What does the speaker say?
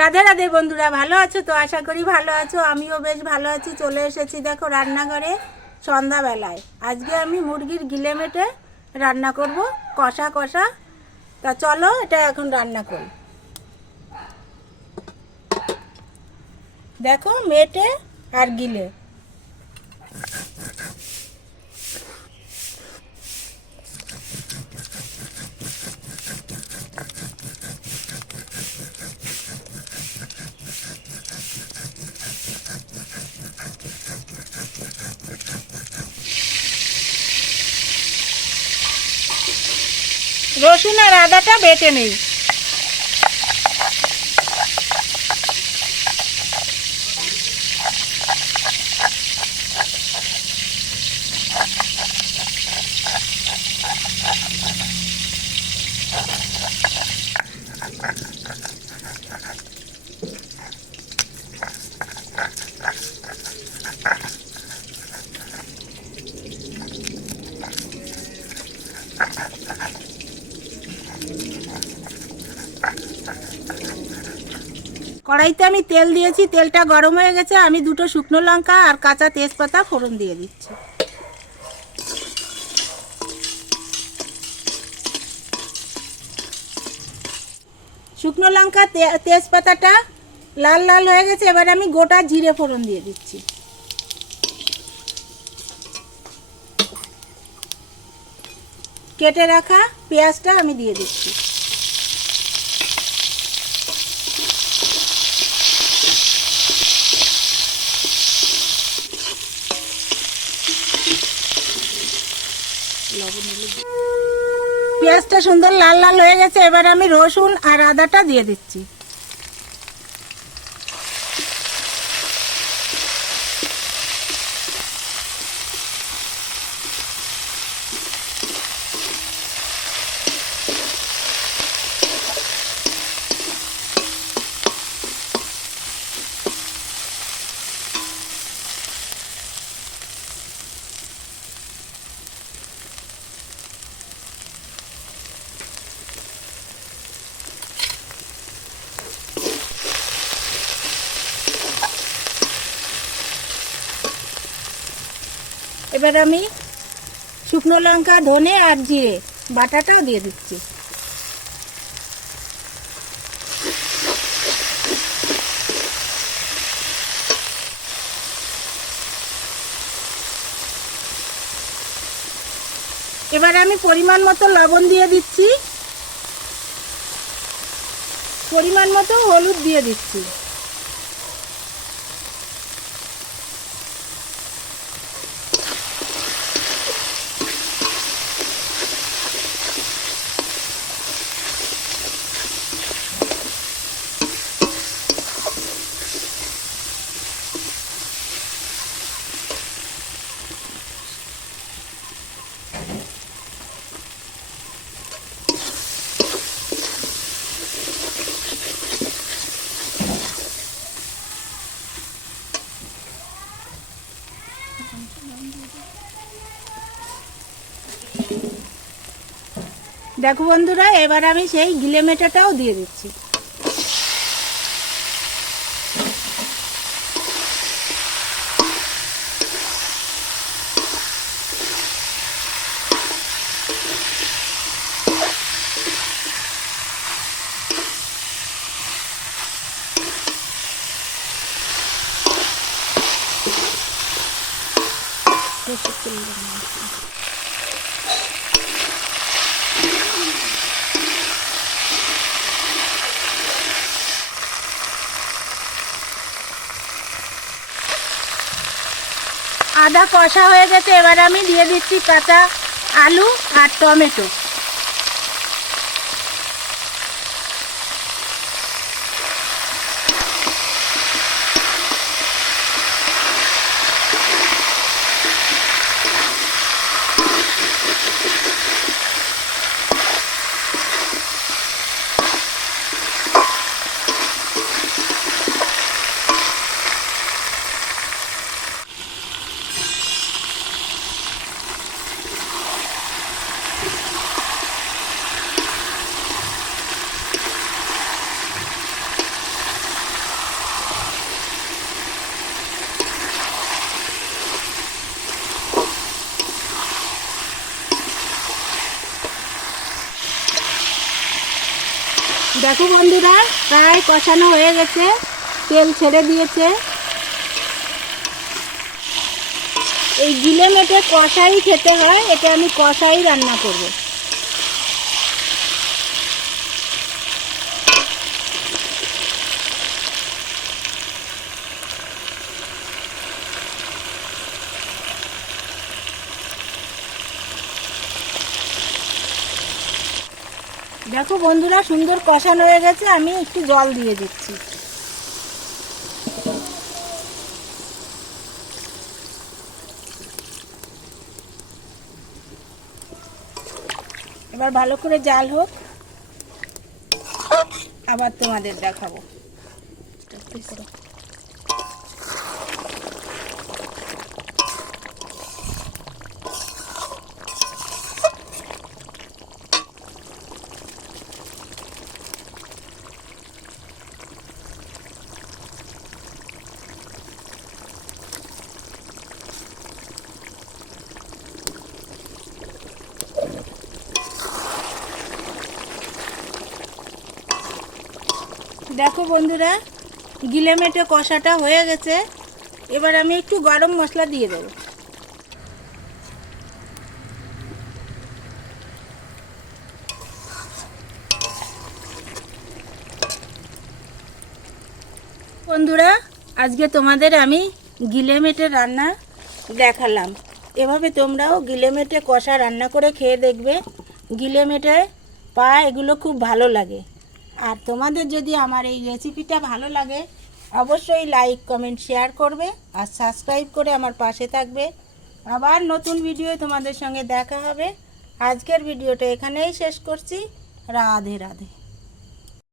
রাধে রাধে বন্ধুরা, ভালো আছো তো? আশা করি ভালো আছো। আমিও বেশ ভালো আছি। চলে এসেছি দেখো রান্নাঘরে সন্ধ্যাবেলায়। আজকে আমি মুরগির গিলে মেটে রান্না করব, কষা কষা। তা চলো এটা এখন রান্না করি। দেখো মেটে আর গিলে। রসুন আর আদাটা বেটে নেই। কড়াইতে আমি তেল দিয়েছি, তেলটা গরম হয়ে গেছে। আমি দুটো শুকনো লঙ্কা আর কাঁচা তেজপাতা ফোড়ন দিয়ে দিচ্ছি। শুকনো লঙ্কা তেজপাতাটা লাল লাল হয়ে গেছে। এবার আমি গোটা জিরে ফোড়ন দিয়ে দিচ্ছি। কেটে রাখা পেঁয়াজটা আমি দিয়ে দিচ্ছি। পেঁয়াজটা সুন্দর লাল লাল হয়ে গেছে। এবার আমি রসুন আর আদাটা দিয়ে দিচ্ছি। এবার আমি শুকনো লঙ্কা, ধনে আর জিরে বাটাটা দিয়ে দিচ্ছি। এবার আমি পরিমাণ মতো লবণ দিয়ে দিচ্ছি, পরিমাণ মতো হলুদ দিয়ে দিচ্ছি। দেখো বন্ধুরা, এবার আমি সেই গিলে মেটাটাও দিয়ে দিচ্ছি। আদা কষা হয়ে গেছে। এবার আমি দিয়ে দিচ্ছি কাঁচা আলু আর টমেটো। দেখো বন্ধুরা, প্রায় কষানো হয়ে গেছে, তেল ছেড়ে দিয়েছে। এই গিলে মেটে কষাই খেতে হয়, এটা আমি কষাই রান্না করব। দেখো বন্ধুরা, সুন্দর কষানো হয়ে গেছে, আমি একটু জল দিয়ে দিচ্ছি। এবার ভালো করে জাল হোক, আবার তোমাদের দেখাবো। দেখো বন্ধুরা, গিলে মেটে কষাটা হয়ে গেছে। এবার আমি একটু গরম মশলা দিয়ে দেবো। বন্ধুরা, আজকে তোমাদের আমি গিলে মেটে রান্না দেখালাম। এভাবে তোমরাও গিলে মেটে কষা রান্না করে খেয়ে দেখবে। গিলে মেটে পা এগুলো খুব ভালো লাগে। আর তোমাদের যদি আমার এই রেসিপিটা ভালো লাগে, অবশ্যই লাইক কমেন্ট শেয়ার করবে আর সাবস্ক্রাইব করে আমার পাশে থাকবে। আবার নতুন ভিডিও তোমাদের সঙ্গে দেখা হবে। আজকের ভিডিওটা এখানেই শেষ করছি। রাধে রাধে।